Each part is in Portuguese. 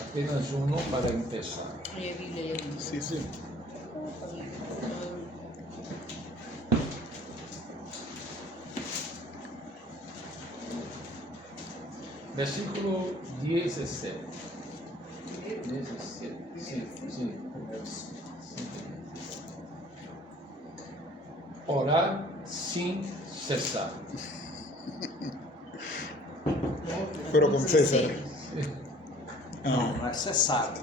Apenas uno para empezar. Sí, sí. Versículo 17. 17. Sí. Orar sin cesar. Pero con César. Não, não é cessar.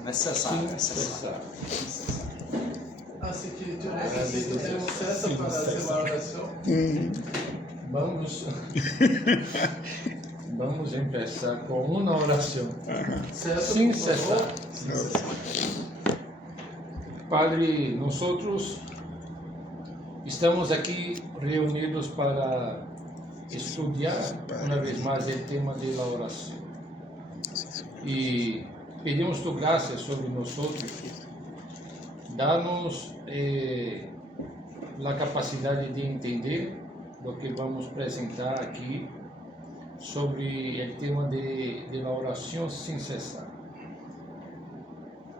Não é cessar, Sin é cessar. cesar. Assim que temos cessa para fazer a oração. Vamos empezar com uma oração. Cessa, Sin por favor. cesar. Padre, nós estamos aqui reunidos para estudar uma vez mais o tema da oração. E pedimos tu graça sobre nós, dá-nos a capacidade de entender o que vamos apresentar aqui sobre o tema de la oração sem cessar.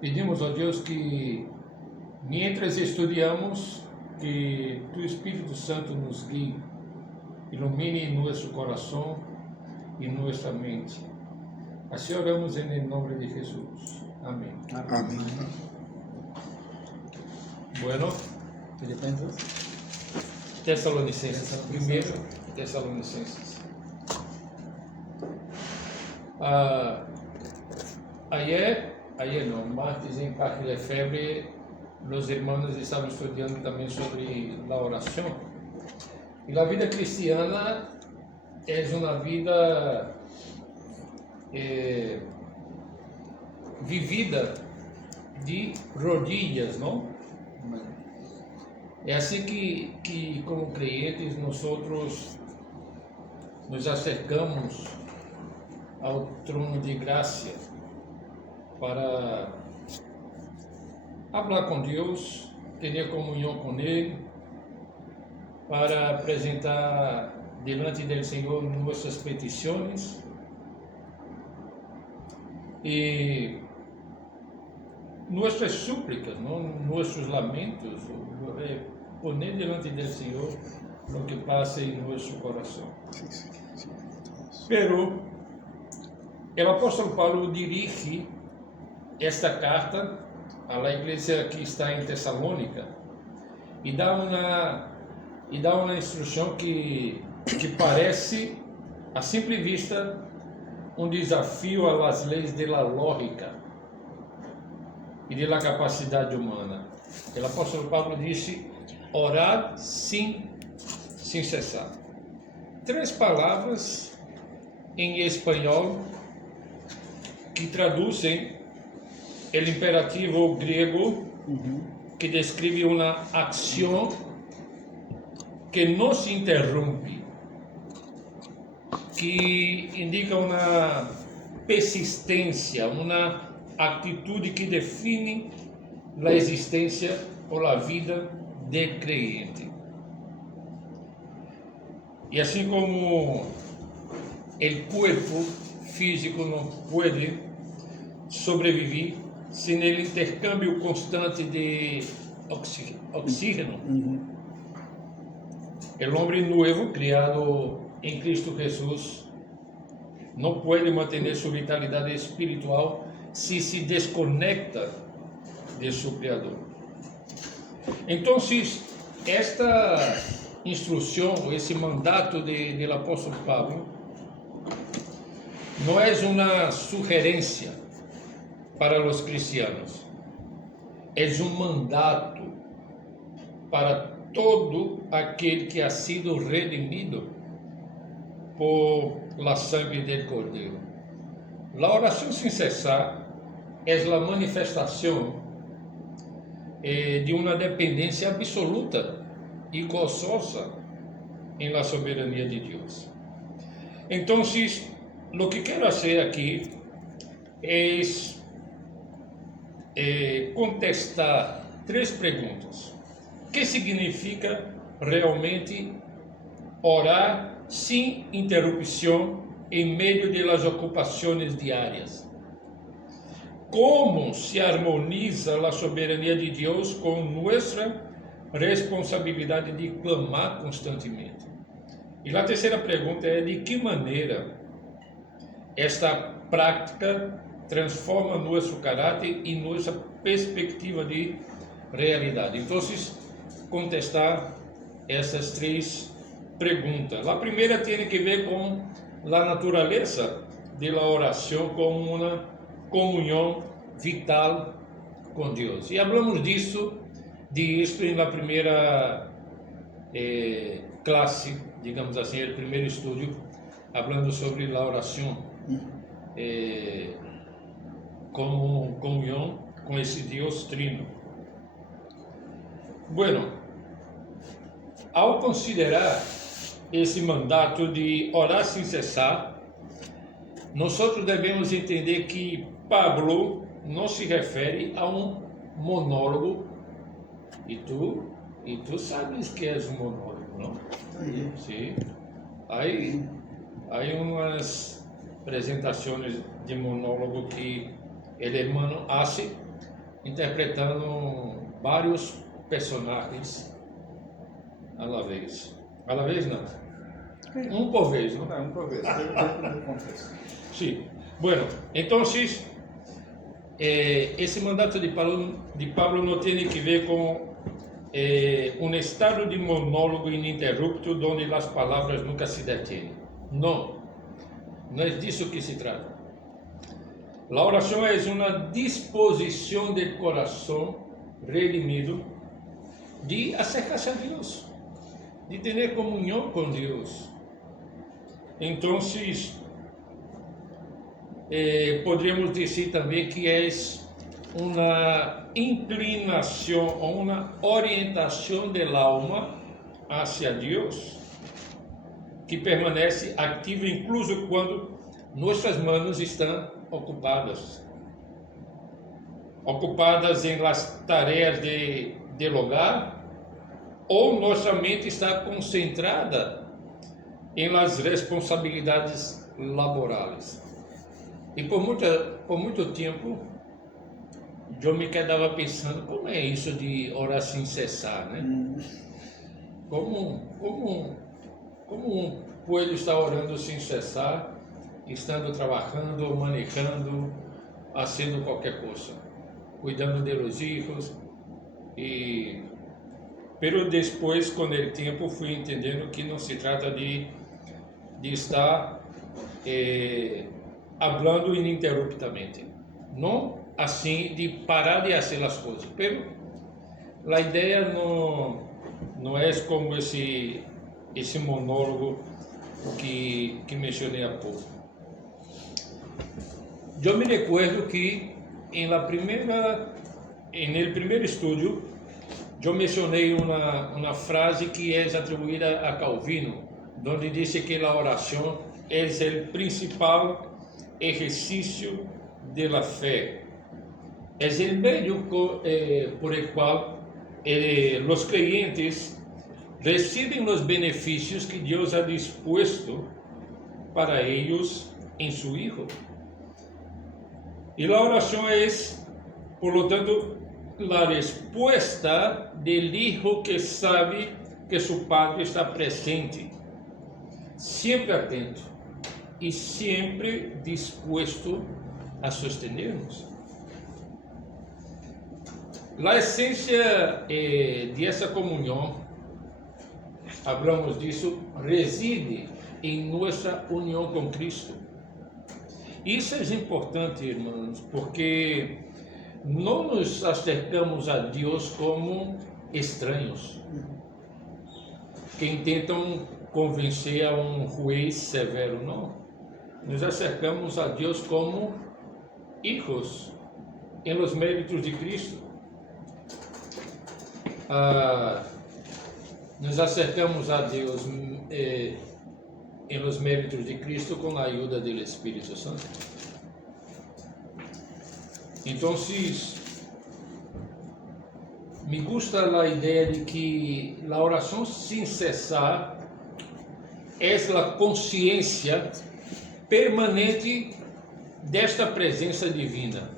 Pedimos a Deus que, mientras estudamos, que tu Espírito Santo nos guie, ilumine nosso coração e nossa mente. Assim oramos em nome de Jesus. Amém. Amén. Bueno, Filipenses? Tessalonicenses. Primeiro, Tessalonicenses. Ayer não, martes em Parque Lefebvre, os irmãos estavam estudando também sobre a oração. E a vida cristiana é uma vida vivida de rodillas, não? É assim que como crentes, nós nos acercamos ao trono de graça para falar com Deus, ter comunhão com Ele, para apresentar diante do Senhor nossas petições e nossas súplicas, nossos lamentos, poner diante do Senhor o que passa em nosso coração. Pero o apóstolo Paulo dirige esta carta à igreja que está em Tessalônica e dá uma instrução que parece, a simple vista, um desafio às leis da lógica e da capacidade humana. O apóstolo Paulo disse: orar sem cessar. 3 palavras em espanhol que traduzem o imperativo grego que descreve uma ação que não se interrompe, que indica uma persistência, uma atitude que define a existência ou a vida do crente. E assim como o corpo físico não pode sobreviver sem o intercâmbio constante de oxígeno, o homem novo criado em Cristo Jesus não pode manter sua vitalidade espiritual se desconecta de seu Criador. Então, esta instrução, esse mandato do apóstolo Paulo, não é uma sugerência para os cristianos, é um mandato para todo aquele que ha sido redimido por la sangre del Cordeiro. La oração sem cessar é a manifestação de uma dependência absoluta e gozosa em la soberania de Deus. Então, o que quero fazer aqui é contestar 3 perguntas. O que significa realmente orar sem interrupção em meio das ocupações diárias? cómo se armoniza la soberanía de Dios con nuestra responsabilidad de clamar constantemente. E a terceira pergunta é: de que maneira esta prática transforma nosso caráter e nossa perspectiva de realidade? Então, contestar essas três perguntas. A primeira tem que ver com a natureza da oração como uma comunhão vital com Deus. E falamos disso na primeira classe, digamos assim, o primeiro estudo, falando sobre a oração como comunhão com esse Deus trino. Bueno, ao considerar esse mandato de orar sem cessar, nós devemos entender que Pablo não se refere a um monólogo. E tu sabes que é um monólogo, não? Sim. Há umas apresentações de monólogo que o irmão hace, interpretando vários personagens à la vez. À la vez, não. Um por vez, não? Um por vez. Dentro do contexto. Sim. Bueno, então, esse mandato de Pablo não tem que ver com um estado de monólogo ininterrupto onde as palavras nunca se detêm. Não é disso que se trata. A oração é uma disposição do coração redimido de acercar-se a Deus, de ter comunhão com Deus. Então, poderíamos dizer também que é uma inclinação ou uma orientação da alma hacia Deus que permanece ativa incluso quando nossas mãos estão ocupadas em las tarefas de hogar, ou nossa mente está concentrada em las responsabilidades laborais. E por muito tempo eu me quedava pensando: como é isso de orar sem cessar, né? Como um coelho está orando sem cessar, estando trabalhando, manejando, fazendo qualquer coisa, cuidando de los hijos. Pero depois, com o tempo, fui entendendo que não se trata de estar falando ininterruptamente, não assim de parar de fazer as coisas. Pero a ideia não é como esse monólogo que mencionei há pouco. Eu me recuerdo que no primeiro estudo eu mencionei uma frase que é atribuída a Calvino, onde diz que a oração é o principal exercício da fé. É o meio por el qual os creyentes recebem os benefícios que Deus ha dispuesto para eles em seu Hijo. E a oração é, por lo tanto, a resposta del Hijo que sabe que seu Padre está presente, sempre atento e sempre disposto a sostener-nos. A essência de essa comunhão, hablamos disso, reside em nossa união com Cristo. Isso é importante, irmãos, porque não nos acercamos a Deus como estranhos que intentam convencer a um juiz severo, não. Nos acercamos a Deus como hijos em los méritos de Cristo. Nos acercamos a Deus em los méritos de Cristo com a ajuda do Espírito Santo. Então, me gusta a ideia de que a oração sem cessar é a consciência permanente desta presença divina.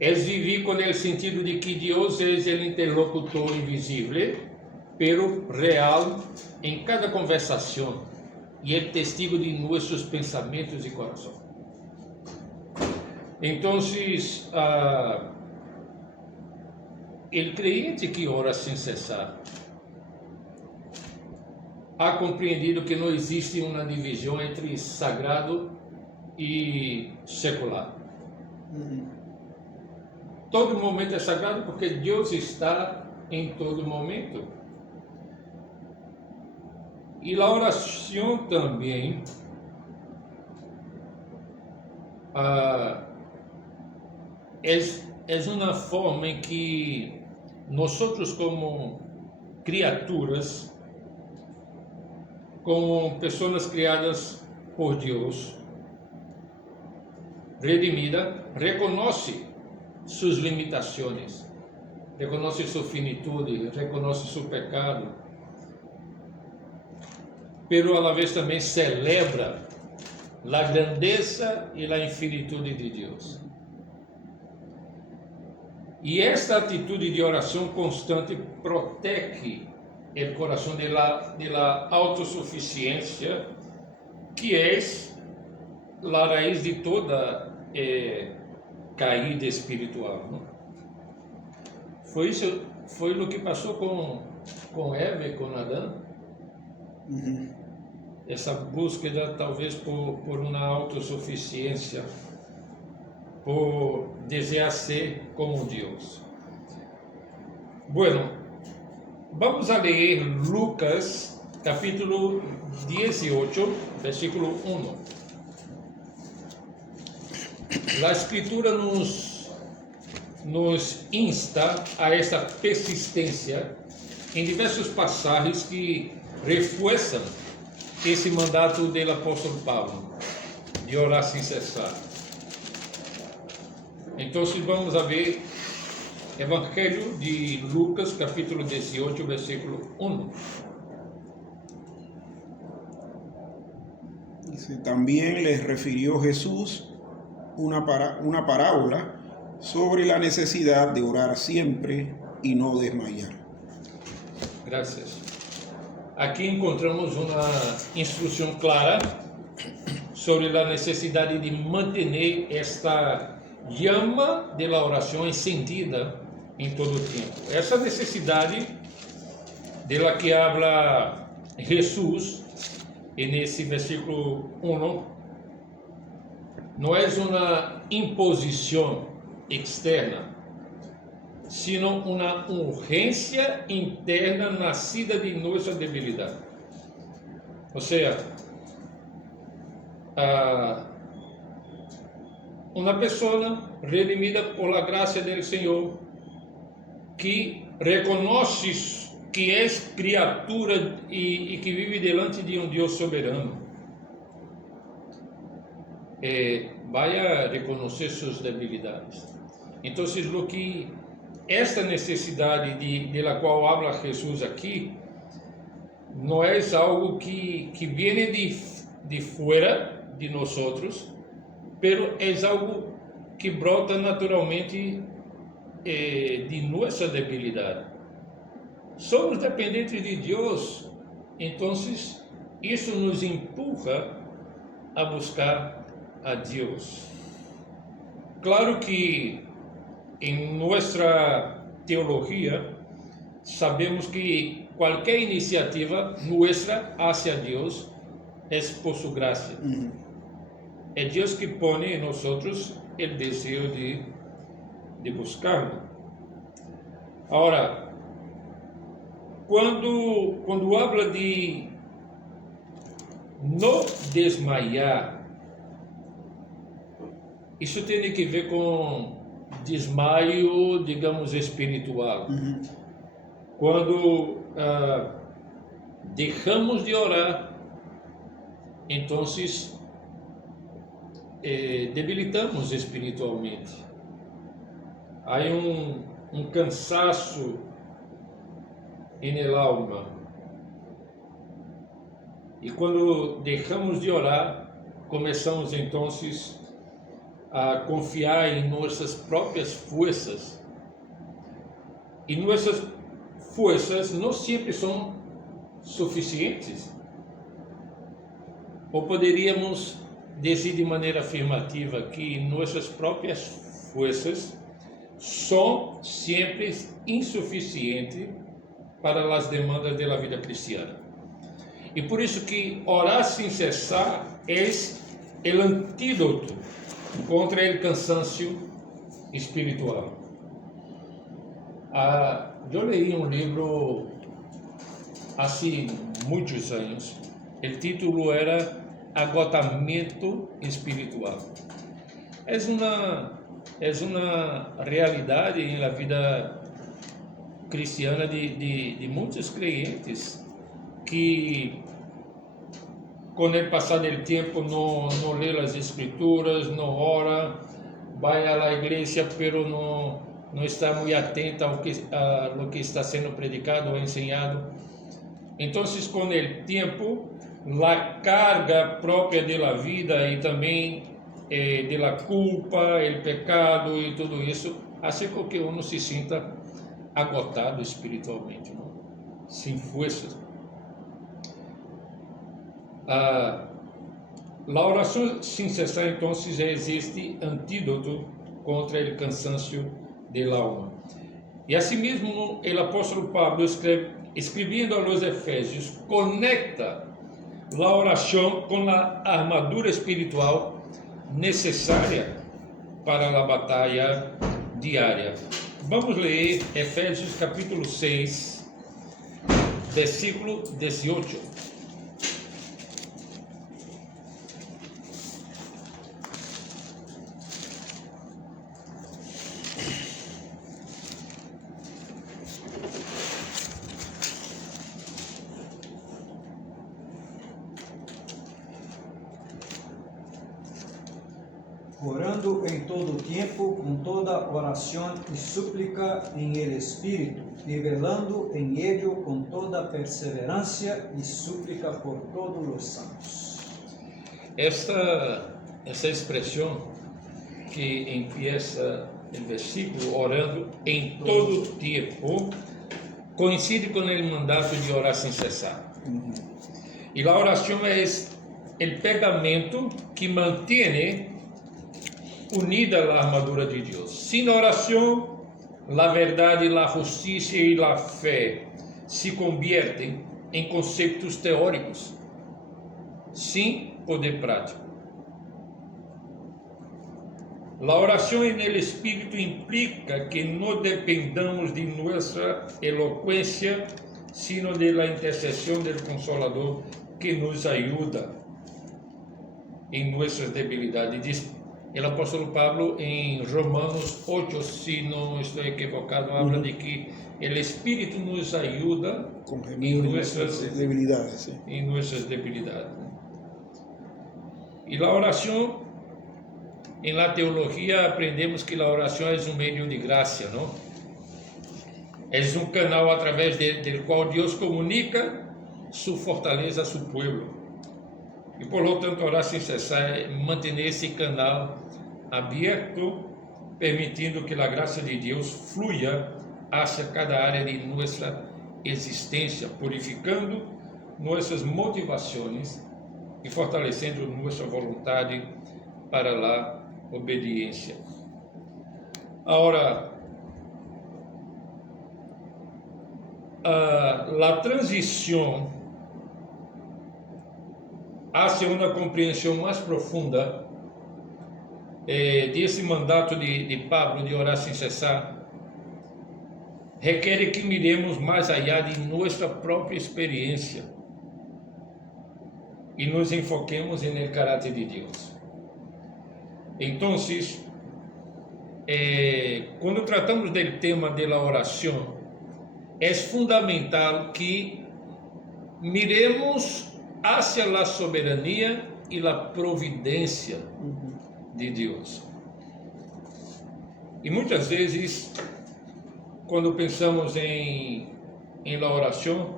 é viver com o sentido de que Deus é o interlocutor invisível, pero real em cada conversação e é testigo de nossos pensamentos e coração. Então, o crente que ora sem cessar ha compreendido que não existe uma divisão entre sagrado e secular. Todo momento é sagrado porque Deus está em todo momento. E a oração também é uma forma em que nós, como criaturas, como pessoas criadas por Deus, redimida, reconhece suas limitações, reconhece sua finitude, reconhece seu pecado, pero a la vez também celebra a grandeza e a infinitude de Deus. E esta atitude de oração constante protege o coração da autossuficiência, que é a raiz de toda caída espiritual. Não? Foi o que passou com Eva e com Adão. Essa búsqueda talvez por uma autossuficiência, por desejar ser como Deus. Bueno, vamos a ler Lucas capítulo 18, versículo 1. A Escritura nos insta a esta persistência em diversos passagens que reforçam esse mandato do apóstolo Paulo de orar sem cessar. Então, vamos a ver Evangelho de Lucas, capítulo 18, versículo 1. Dice, también les refirió Jesús una parábola sobre la necesidad de orar siempre y no desmayar. Gracias. Aqui encontramos uma instrução clara sobre a necessidade de manter esta llama de la oração encendida em todo o tempo. Essa necessidade de la que habla Jesus nesse versículo 1 não é uma imposição externa, sino uma urgência interna nascida de nossa debilidade. Ou seja, uma pessoa redimida por la graça do Senhor, que reconhece que é criatura e que vive delante de um Deus soberano, vai a reconhecer suas debilidades. Então, o que esta necessidade de la qual habla Jesus aqui não é algo que vem de fora de nós, pero é algo que brota naturalmente de nossa debilidade. Somos dependentes de Deus, então isso nos empurra a buscar a Deus. Claro que em nossa teologia sabemos que qualquer iniciativa nossa hacia Deus é por sua graça. É Deus que põe em nós o desejo de buscar. Agora, quando habla de não desmaiar, isso tem que ver com desmaio, digamos, espiritual. Quando deixamos de orar, então debilitamos espiritualmente. Há um cansaço el alma. E quando deixamos de orar, começamos então a confiar em nossas próprias forças. E nossas forças não sempre são suficientes. Ou poderíamos dizer de maneira afirmativa que nossas próprias forças são sempre insuficientes para as demandas da vida cristiana. E por isso que orar sem cessar é o antídoto contra o cansancio espiritual. Eu li um livro há muitos anos. O título era Agotamento Espiritual. É uma realidade na vida cristiana de muitos crentes que, com o passar do tempo, não lê as escrituras, não ora, vai à igreja, pero não está muito atento ao que está sendo predicado ou ensinado. Então, com o tempo, a carga própria da vida e também da culpa, o pecado e tudo isso, faz com que uno se sinta agotado espiritualmente, não? Sem forças. A oração sem cessar, então, existe antídoto contra o cansancio da alma. E assim mesmo, o apóstolo Pablo escrevendo a los Efésios, conecta a oração com a armadura espiritual necessária para a batalha diária. Vamos ler Efésios capítulo 6, versículo 18. Orando em todo tempo, com toda oração e súplica em el Espírito, e velando em ello com toda perseverança e súplica por todos os santos. Essa expressão que empieza o versículo, orando em todo tempo, coincide com o mandato de orar sem cessar. E a oração é o pegamento que mantém unida a armadura de Deus. Sin oração, a verdade, a justiça e a fé se conviertem em conceitos teóricos, sem poder prático. A oração no Espírito implica que não dependamos de nossa eloquência, sino de la intercessão do Consolador que nos ajuda em nossas debilidades. O apóstolo Pablo, em Romanos 8, se não estou equivocado, habla de que o Espírito nos ajuda em nossas debilidades. Sí. Em nossas debilidades. E a oração, em la teologia, aprendemos que a oração é um meio de graça, não? É um canal através do qual Deus comunica sua fortaleza a seu povo. E por lo tanto, orar sem cessar é manter esse canal aberto, permitindo que a graça de Deus fluya hacia cada área de nossa existência, purificando nossas motivações e fortalecendo nossa vontade para a obediência. Agora, a transição hacia uma compreensão mais profunda desse mandato de Pablo de orar sem cessar requer que miremos mais allá de nossa própria experiência e nos enfoquemos no caráter de Deus. Então, quando tratamos do tema da oração, é fundamental que miremos hacia a soberania e a providência de Deus. E muitas vezes, quando pensamos em la oração,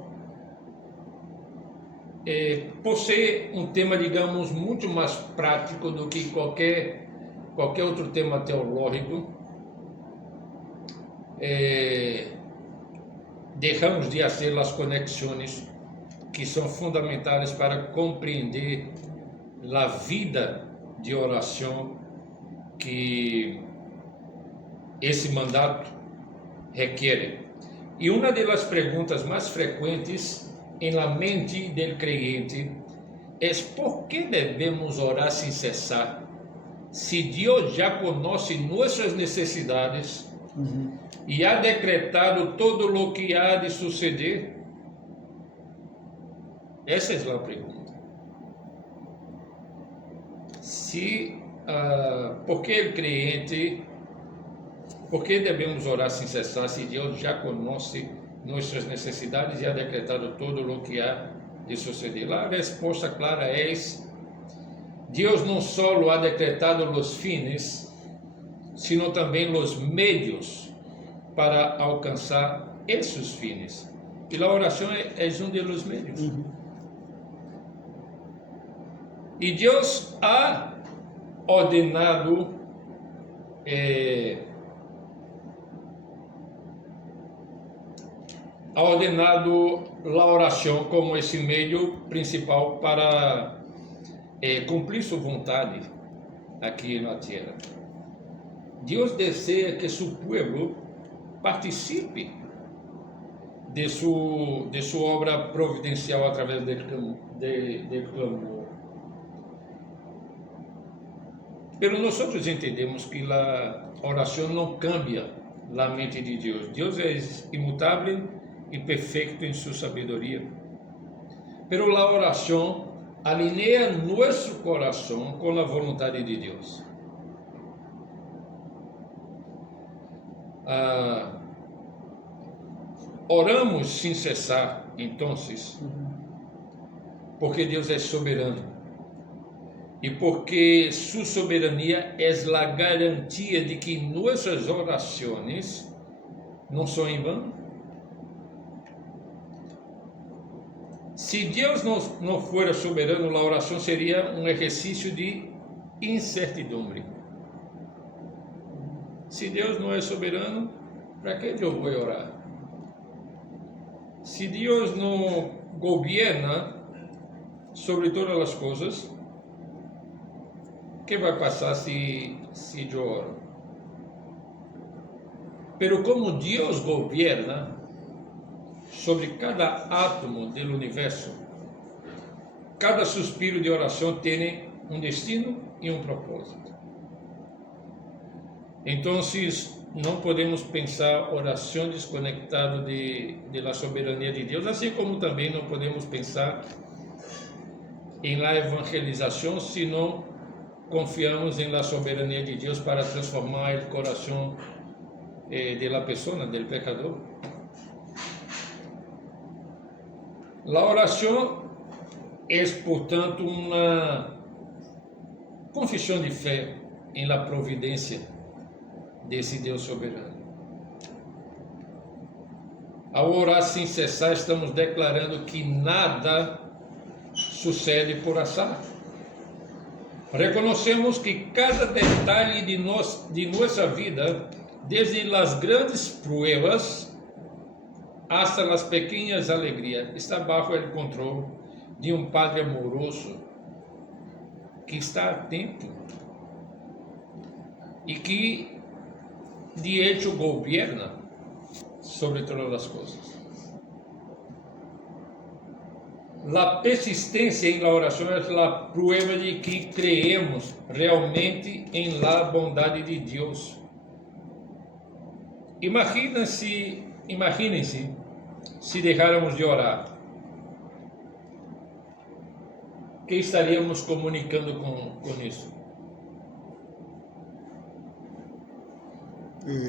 por ser um tema, digamos, muito mais prático do que qualquer qualquer outro tema teológico, dejamos de fazer as conexões que são fundamentais para compreender a vida de oração que esse mandato requer. E uma das perguntas mais frequentes em la mente del creyente é: por que devemos orar sem cessar? Se Deus já conhece nossas necessidades e ha decretado todo o que há de suceder. Essa é a pergunta. Por que o creyente, por que devemos orar sem cessar se Deus já conhece nossas necessidades e ha decretado todo o que há de suceder? A resposta clara é: Deus não só ha decretado os fines, sino também os meios para alcançar esses fines. E a oração é um dos meios. E Deus ha ordenado a oração como esse meio principal para cumprir sua vontade aqui na terra. Deus deseja que seu povo participe de sua obra providencial através do clamor. Pero nós entendemos que a oração não cambia a mente de Deus. Deus é imutável e perfeito em sua sabedoria. Pero a oração alinea nosso coração com a vontade de Deus. Oramos sem cessar, então, porque Deus é soberano e porque sua soberania é a garantia de que nossas orações não são em vão. Se Deus não fosse soberano, a oração seria um exercício de incertidumbre. Se Deus não é soberano, para que eu vou orar? Se Deus não governa sobre todas as coisas, o que vai passar se eu oro? Pero como Deus governa sobre cada átomo do universo, cada suspiro de oração tem um destino e um propósito. Então, não podemos pensar oração desconectada da soberania de Deus, assim como também não podemos pensar em la evangelização se não confiamos em la soberania de Deus para transformar o coração de la persona, del pecador. La oração é, portanto, uma confissão de fé em la providência desse Deus soberano. Ao orar sem cessar, estamos declarando que nada sucede por azar. Reconhecemos que cada detalhe de nossa vida, desde as grandes pruebas hasta as pequenas alegrias, está bajo o controle de um Padre amoroso que está atento e que de hecho governa sobre todas as coisas. A persistência em la oração é a prueba de que creemos realmente em la bondade de Deus. Imaginem-se se deixáramos de orar. O que estaríamos comunicando com isso?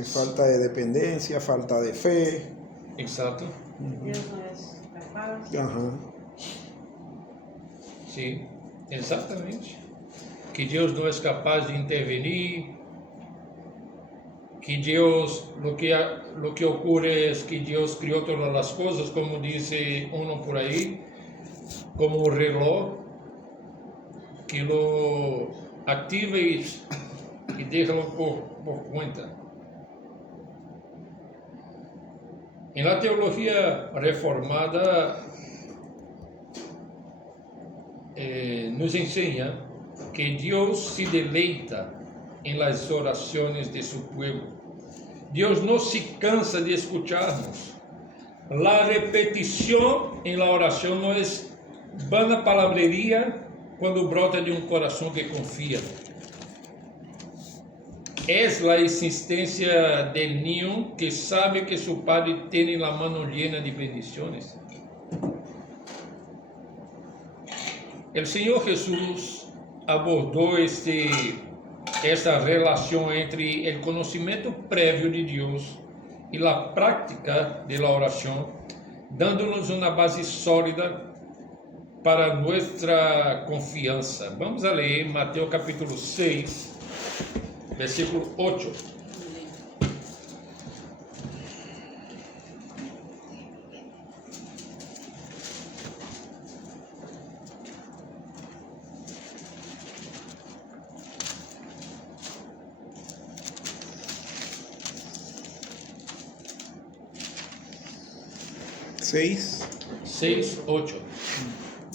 Falta de dependência, falta de fé. Exato. Deus não é capaz. Sim, exatamente. Que Deus não é capaz de intervenir, que Deus, lo que ocurre é que Deus criou todas as coisas, como diz por aí, como um reloj, que lo activa y déjalo por cuenta. En la teología reformada nos enseña que Dios se deleita en las oraciones de su pueblo. Dios no se cansa de escucharnos. La repetición en la oración no es vana palabrería cuando brota de un corazón que confía. Es la existencia del niño que sabe que su padre tiene la mano llena de bendiciones. El Señor Jesús abordó esta relación entre el conocimiento previo de Dios y la práctica de la oración, dándonos una base sólida para nuestra confianza. Vamos a leer Mateo capítulo 6, versículo 8. Seis. 6, 8.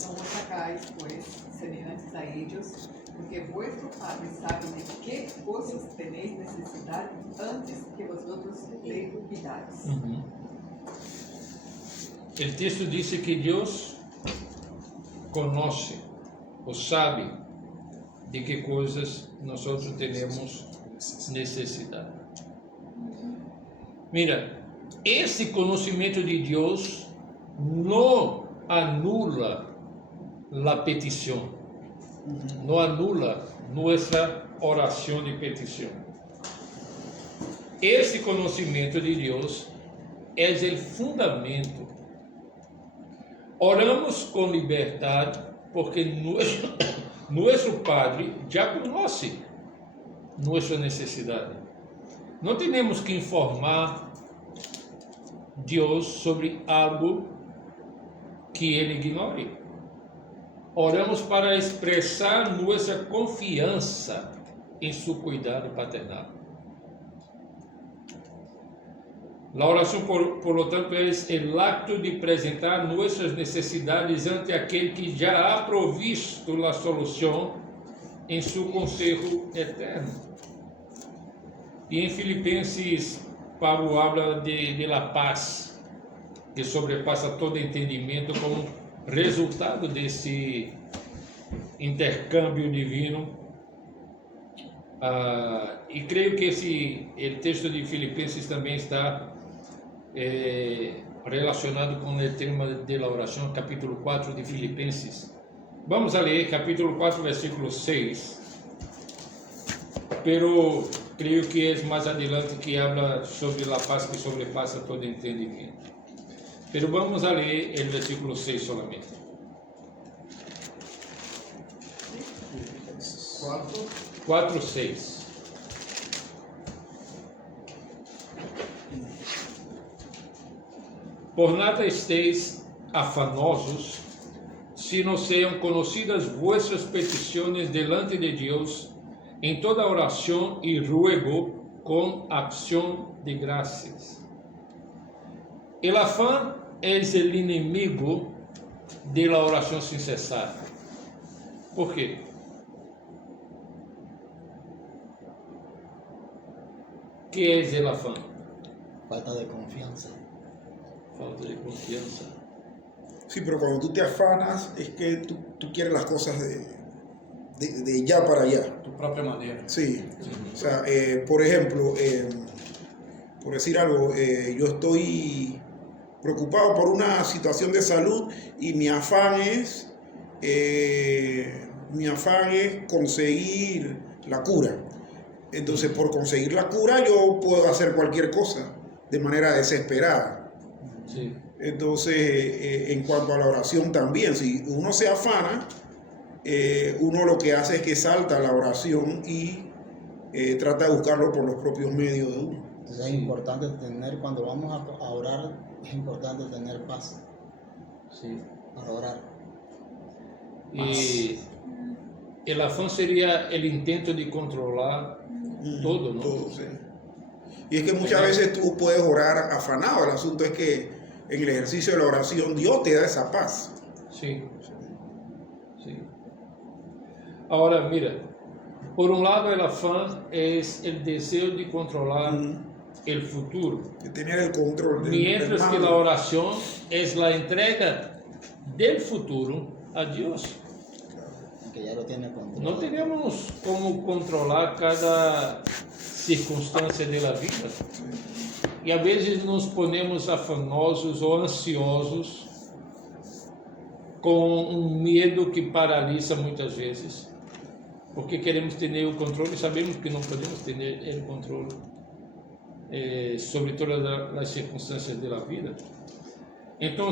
Não os sacais, pois, semelhantes a ellos, porque vuestro Padre sabe de que cosas tenéis necesidade antes que vosotros le pidáis. El texto dice que Dios conoce o sabe de qué cosas nosotros tenemos necesidad. Mira, esse conhecimento de Deus não anula a petição, não anula nossa oração de petição. Esse conhecimento de Deus é o fundamento. Oramos com liberdade porque nosso Padre já conhece nossa necessidade. Não temos que informar Deus sobre algo que Ele ignore. Oramos para expressar nossa confiança em seu cuidado paternal. A oração, por lo tanto, é o acto de apresentar nossas necessidades ante aquele que já ha provisto a solução em seu conselho eterno. E em Filipenses, Paulo habla de la paz, que sobrepassa todo entendimento como resultado desse intercâmbio divino. E creio que o texto de Filipenses também está relacionado com o tema da oração, capítulo 4 de Filipenses. Vamos a ler capítulo 4, versículo 6. Pero creio que é mais adelante que habla sobre a paz que sobrepassa todo entendimento. Pero vamos a ler o versículo 6 solamente. 4, 6. Por nada estéis afanosos, se não sejam conhecidas vossas petições delante de Deus, em toda oração e ruego com acção de graças. El afán es el inimigo de la oración sin cesar. ¿Por qué? ¿Qué es el afán? Falta de confianza. Falta de confianza. Sí, pero cuando tú te afanas es que tú quieres las cosas de ya para allá. Tu própria maneira. Sí. O sea, por ejemplo, por decir algo, yo estoy preocupado por una situación de salud y mi afán es conseguir la cura. Entonces, por conseguir la cura yo puedo hacer cualquier cosa de manera desesperada. Sí. Entonces, en cuanto a la oración también, si uno se afana, uno lo que hace es que salta la oración y trata de buscarlo por los propios medios de uno. Entonces es importante tener, cuando vamos a orar, es importante tener paz Sí. para orar. Y el afán sería el intento de controlar todo, ¿no? Todo, sí. Y es que muchas veces tú puedes orar afanado. El asunto es que en el ejercicio de la oración Dios te da esa paz. Sí, sí. Ahora, mira, por un lado el afán es el deseo de controlar el futuro, De tener el control del mientras que mando. la oración es la entrega del futuro a Dios. Que ya lo tiene controlado. No tenemos como controlar cada circunstância da vida. E às vezes nos ponemos afanosos ou ansiosos com um medo que paralisa muitas vezes, porque queremos ter o controle e sabemos que não podemos ter o controle sobre todas as circunstâncias da vida. Então,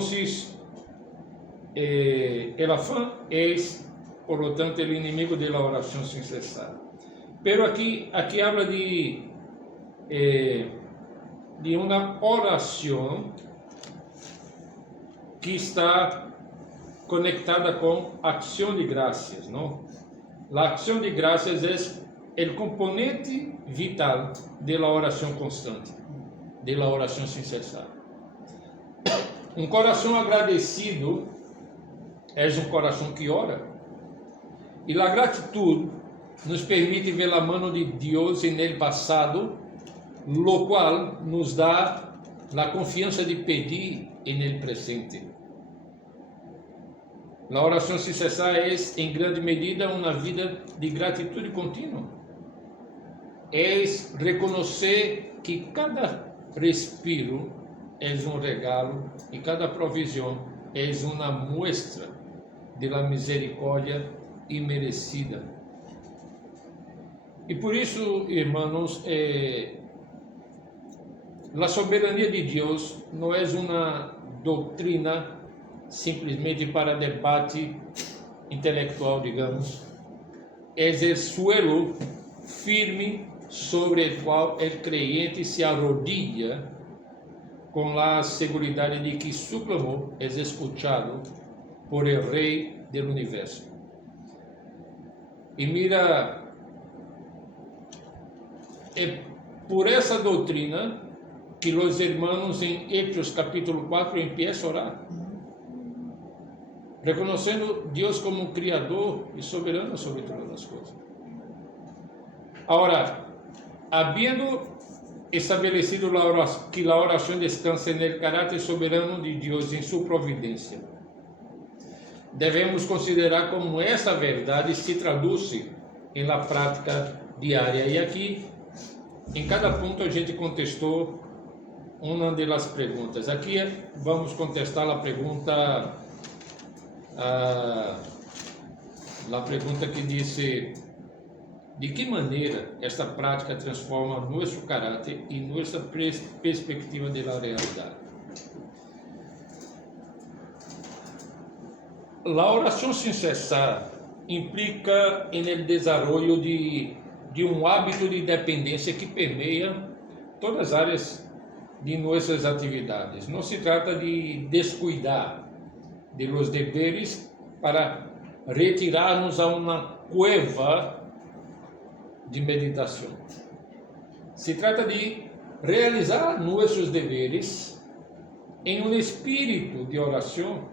el afán es, por lo tanto, el inimigo de la oración sin cesar. Pero aquí habla de una oración que está conectada con acción de gracias, ¿no? La acción de gracias es el componente vital de la oración constante, de la oración sin cesar. Um coração agradecido é um coração que ora. E a gratitude nos permite ver a mão de Deus en el passado, lo qual nos dá a confiança de pedir en el presente. A oração sem cessar é, em grande medida, uma vida de gratitude contínua. É reconhecer que cada respiro é um regalo e cada provisão é uma muestra de la misericórdia imerecida. E por isso, irmãos, a soberania de Deus não é uma doutrina simplesmente para debate intelectual, digamos. É o suelo firme sobre o qual o creyente se arrodilla com a segurança de que su clamor é escuchado por el Rei del Universo. E mira, é por essa doutrina que os hermanos em Hechos capítulo 4 empiezam a orar, reconhecendo Deus como Criador e soberano sobre todas as coisas. Agora, havendo estabelecido que a oração descansa no caráter soberano de Deus em sua providência, devemos considerar como essa verdade se traduz em la prática diária. E aqui, em cada ponto, a gente contestou uma das perguntas. Aqui vamos contestar a pergunta, que disse: de que maneira esta prática transforma nosso caráter e nossa perspectiva da realidade? A oração sem cessar implica en el desarrollo de um hábito de dependência que permeia todas as áreas de nossas atividades. Não se trata de descuidar de los deveres para retirar-nos a uma cueva de meditação. Se trata de realizar nossos deveres em um espírito de oração.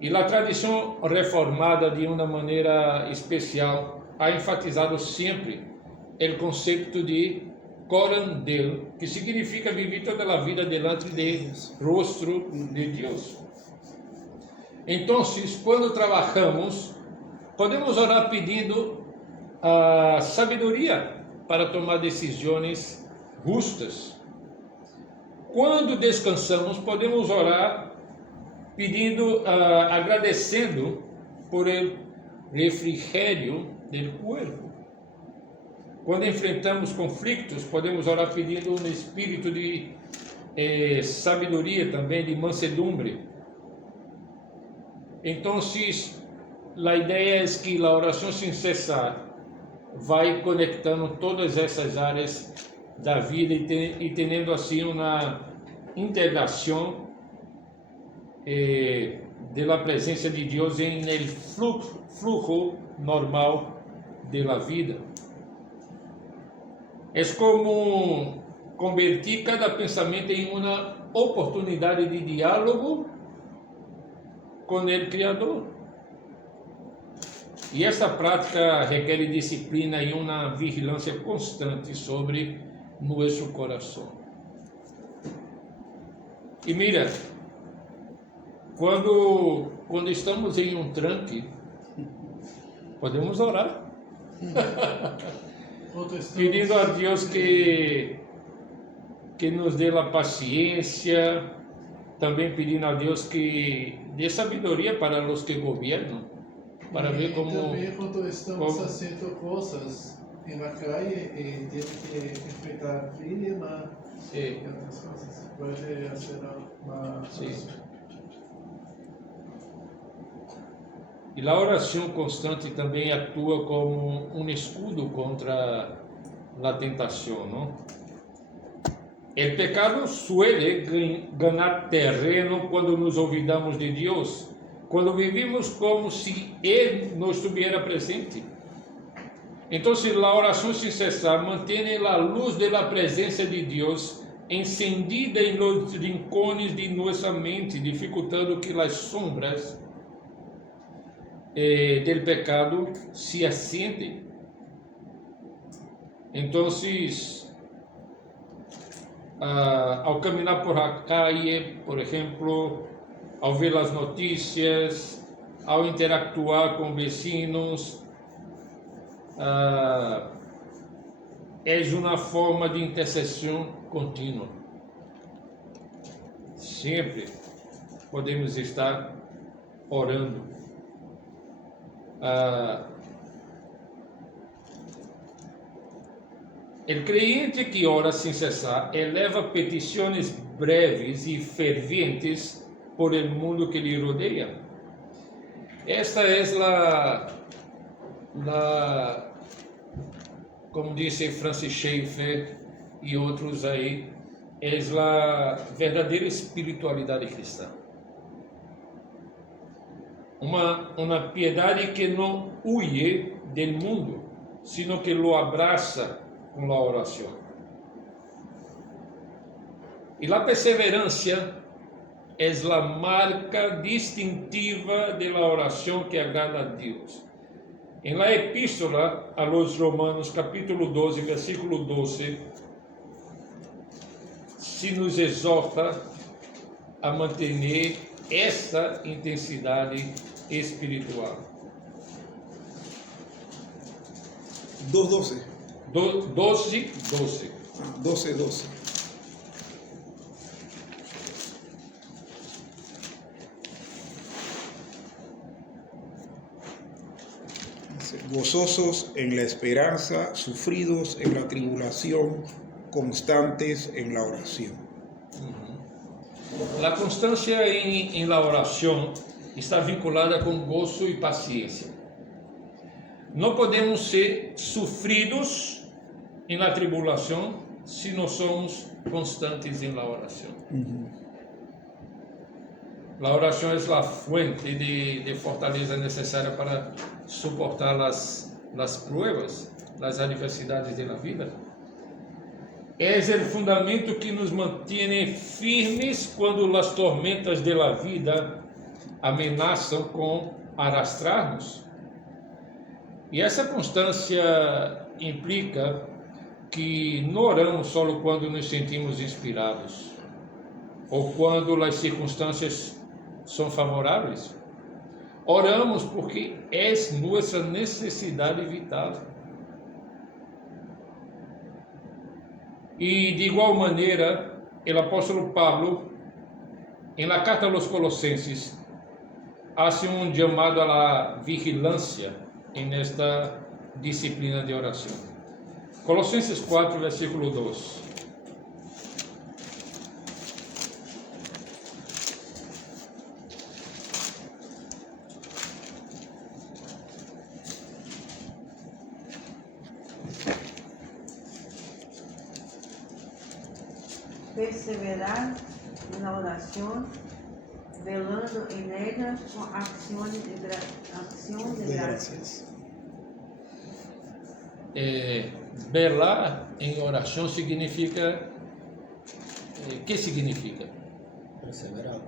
E a tradição reformada, de uma maneira especial, ha enfatizado sempre o conceito de coram Deo, que significa viver toda a vida delante do rostro de Deus. Então, quando trabalhamos, podemos orar pedindo a sabedoria para tomar decisões justas. Quando descansamos, podemos orar pedindo, agradecendo por el refrigério del cuerpo. Quando enfrentamos conflitos, podemos orar pedindo um espírito de sabedoria, também de mansedumbre. Então, a ideia é que a oração sem cessar vai conectando todas essas áreas da vida e tendo assim uma integração de la presença de Deus em el flujo normal de la vida. É como convertir cada pensamento em uma oportunidade de diálogo com o Criador. E essa prática requer disciplina e uma vigilância constante sobre nosso coração. E mira, quando estamos em um tranque, podemos orar, pedindo a Deus que nos dê a paciência, também pedindo a Deus que dê sabedoria para os que governam, para ver como... Também quando estamos fazendo coisas na calle e tem que enfrentar clima e outras coisas, pode ser uma... Sim. E a oração constante também atua como um escudo contra a tentação, não? O pecado suele ganhar terreno quando nos olvidamos de Deus, quando vivimos como se Ele não estivesse presente. Então, a oração sem cessar mantém a luz da presença de Deus encendida em los rincones de nossa mente, dificultando que as sombras del pecado se assentem. Então, ao caminhar por a calle, por exemplo, ao ver as notícias, ao interactuar com vecinos, é uma forma de intercessão contínua. Sempre podemos estar orando. O creyente que ora sem cessar eleva petições breves e fervientes por el mundo que lhe rodeia. Esta é como disse Francis Schaeffer e outros aí, é a verdadeira espiritualidade cristã. Uma piedade que não huye do mundo, sino que lo abraça com a oração. E a perseverança é a marca distintiva da oração que agrada a Deus. Em la epístola a los Romanos, capítulo 12, versículo 12, se nos exorta a manter esta intensidade espiritual. 2:12. 12. 12:12. Gozosos en la esperanza, sufridos en la tribulación, constantes en la oración. A constância em la oração está vinculada com gozo e paciência. Não podemos ser sofridos em la tribulação se não somos constantes em la oração. A oração é a fuente de fortaleza necessária para suportar as pruebas, as adversidades da vida. É o fundamento que nos mantém firmes quando as tormentas da vida ameaçam com arrastrar-nos. E essa constância implica que não oramos só quando nos sentimos inspirados ou quando as circunstâncias são favoráveis. Oramos porque é nossa necessidade vital. E de igual maneira, o apóstolo Pablo, em la carta a los Colossenses, hace um chamado à vigilância nesta disciplina de oração. Colossenses 4, versículo 2. Perseverar na oração, velando em ella com ações de graças. velar em oração significa... ¿Qué significa? Perseverar.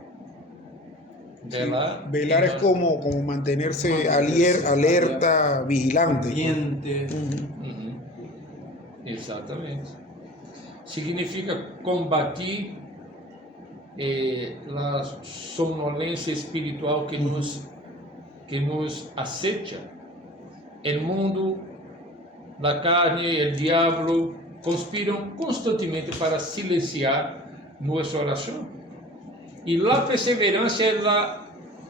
Velar. Velar es como mantenerse alerta, vigilante. Ambiente. Uhum. Exatamente. Significa combater a sonolência espiritual que nos acecha. O mundo, a carne, o diabo conspiram constantemente para silenciar nossa oração. E a perseverança é a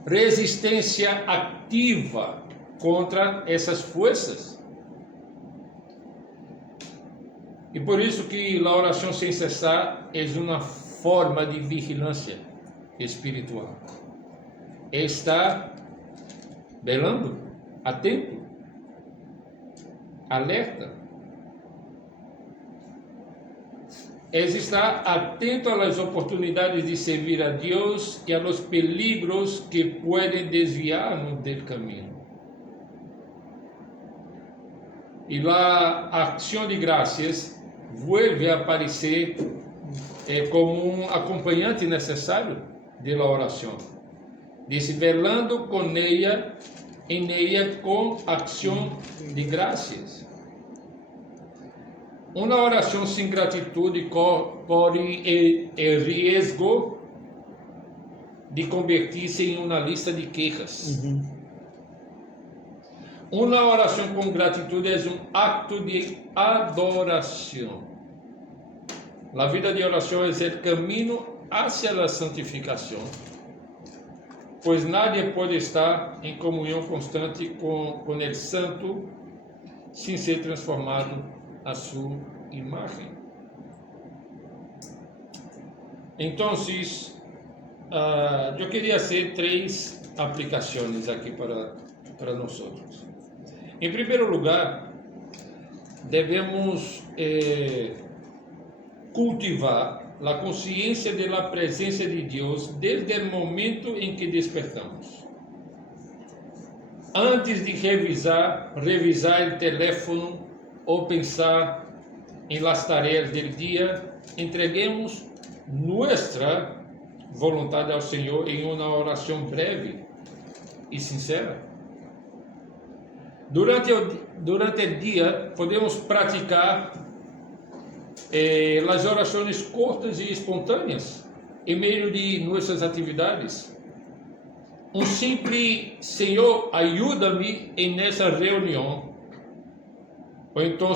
resistência ativa contra essas forças. E por isso que a oração sem cessar é uma forma de vigilância espiritual. É estar velando, atento, alerta. É estar atento às oportunidades de servir a Deus e aos peligros que podem desviar-nos do caminho. E a ação de graças vuelve a aparecer como um acompanhante necessário da oração. Diz, velando com ella, em ella com ação de graças. Uma oração sem gratitude corre o risco de convertir-se em uma lista de queixas. Uma oração com gratitude é um acto de adoração. A vida de oração é o caminho hacia a santificação, pois nadie pode estar em comunhão constante com o Santo sem ser transformado a sua imagem. Então, eu queria fazer 3 aplicações aqui para nós. Em primeiro lugar, devemos cultivar a consciência da presença de Deus desde o momento em que despertamos. Antes de revisar o teléfono ou pensar em las tarefas do dia, entreguemos nossa vontade ao Senhor em uma oração breve e sincera. Durante o dia, podemos praticar as orações curtas e espontâneas em meio de nossas atividades. Um simples Senhor, ajuda-me nessa reunião. Ou então,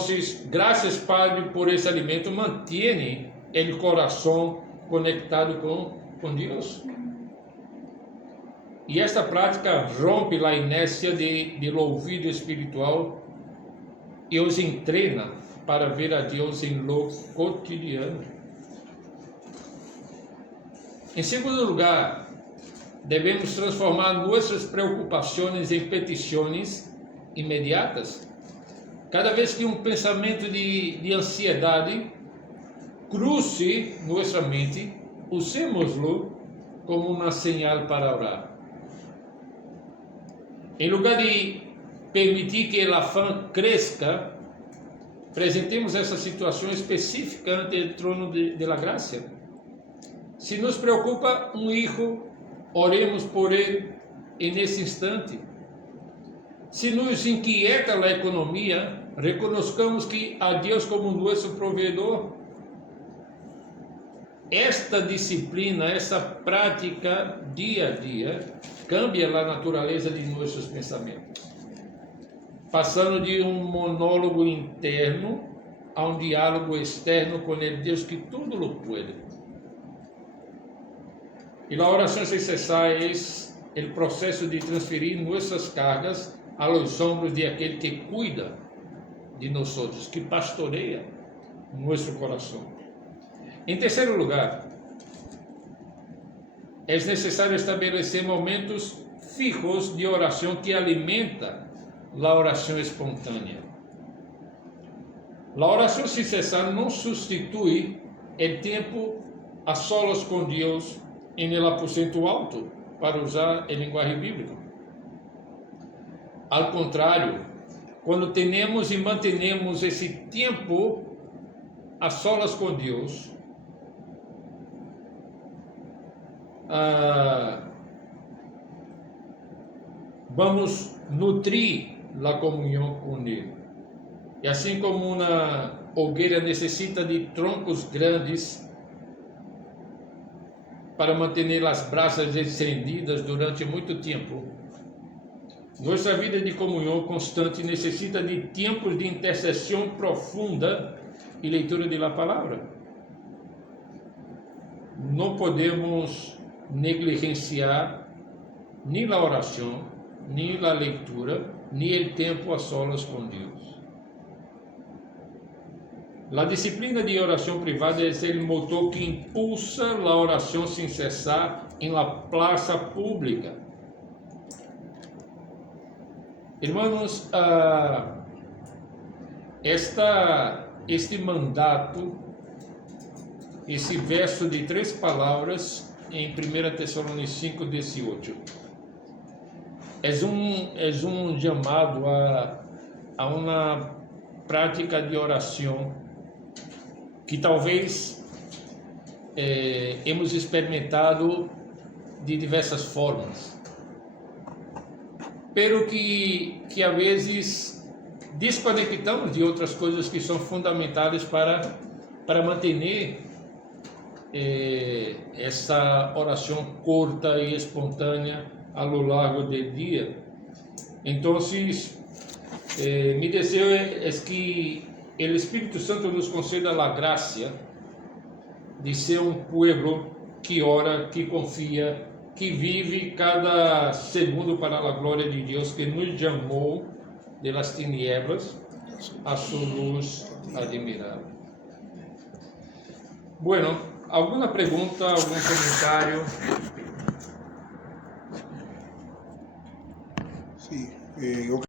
graças Padre por esse alimento, mantém o coração conectado com Deus. E esta prática rompe a inércia do ouvido espiritual e os entrena para ver a Deus em lo cotidiano. Em segundo lugar, devemos transformar nossas preocupações em petições imediatas. Cada vez que um pensamento de ansiedade cruze nossa mente, usemos-lo como uma señal para orar. Em lugar de permitir que o afã cresça, apresentemos essa situação específica ante o trono da graça. Se nos preocupa um filho, oremos por ele nesse instante. Se nos inquieta a economia, reconozcamos que a Deus como nosso provedor. Esta disciplina, essa prática dia a dia, cambia a natureza de nossos pensamentos, passando de um monólogo interno a um diálogo externo com o Deus que tudo lo pode. E a oração sem cessar é o processo de transferir nossas cargas aos ombros de aquele que cuida de nós, que pastoreia nosso coração. Em terceiro lugar, é necessário estabelecer momentos fijos de oração que alimenta a oração espontânea. A oração sem cessar não substitui o tempo a solas com Deus em el aposento alto, para usar a linguagem bíblica. Ao contrário, quando temos e mantenemos esse tempo a solas com Deus, vamos nutrir a comunhão com Ele. E assim como uma hogueira necessita de troncos grandes para manter as brasas encendidas durante muito tempo, nossa vida de comunhão constante necessita de tempos de intercessão profunda e leitura da palavra. Não podemos negligenciar nem a oração, nem a leitura, nem o tempo a solas com Deus. A disciplina de oração privada é o motor que impulsa a oração sem cessar em la praça pública. Irmãos, este mandato, esse verso de 3 palavras em 1 Tessalonicenses 5:18, é um chamado a uma prática de oração que talvez hemos experimentado de diversas formas, pero que a vezes desconectamos de outras coisas que são fundamentais para manter essa oração curta e espontânea ao longo do dia. Então, mi deseo é que o Espírito Santo nos conceda a graça de ser um povo que ora, que confia, que vive cada segundo para a glória de Deus, que nos chamou de las tinieblas a sua luz admirável. Bueno, alguma pergunta, algum comentário? Sí, yo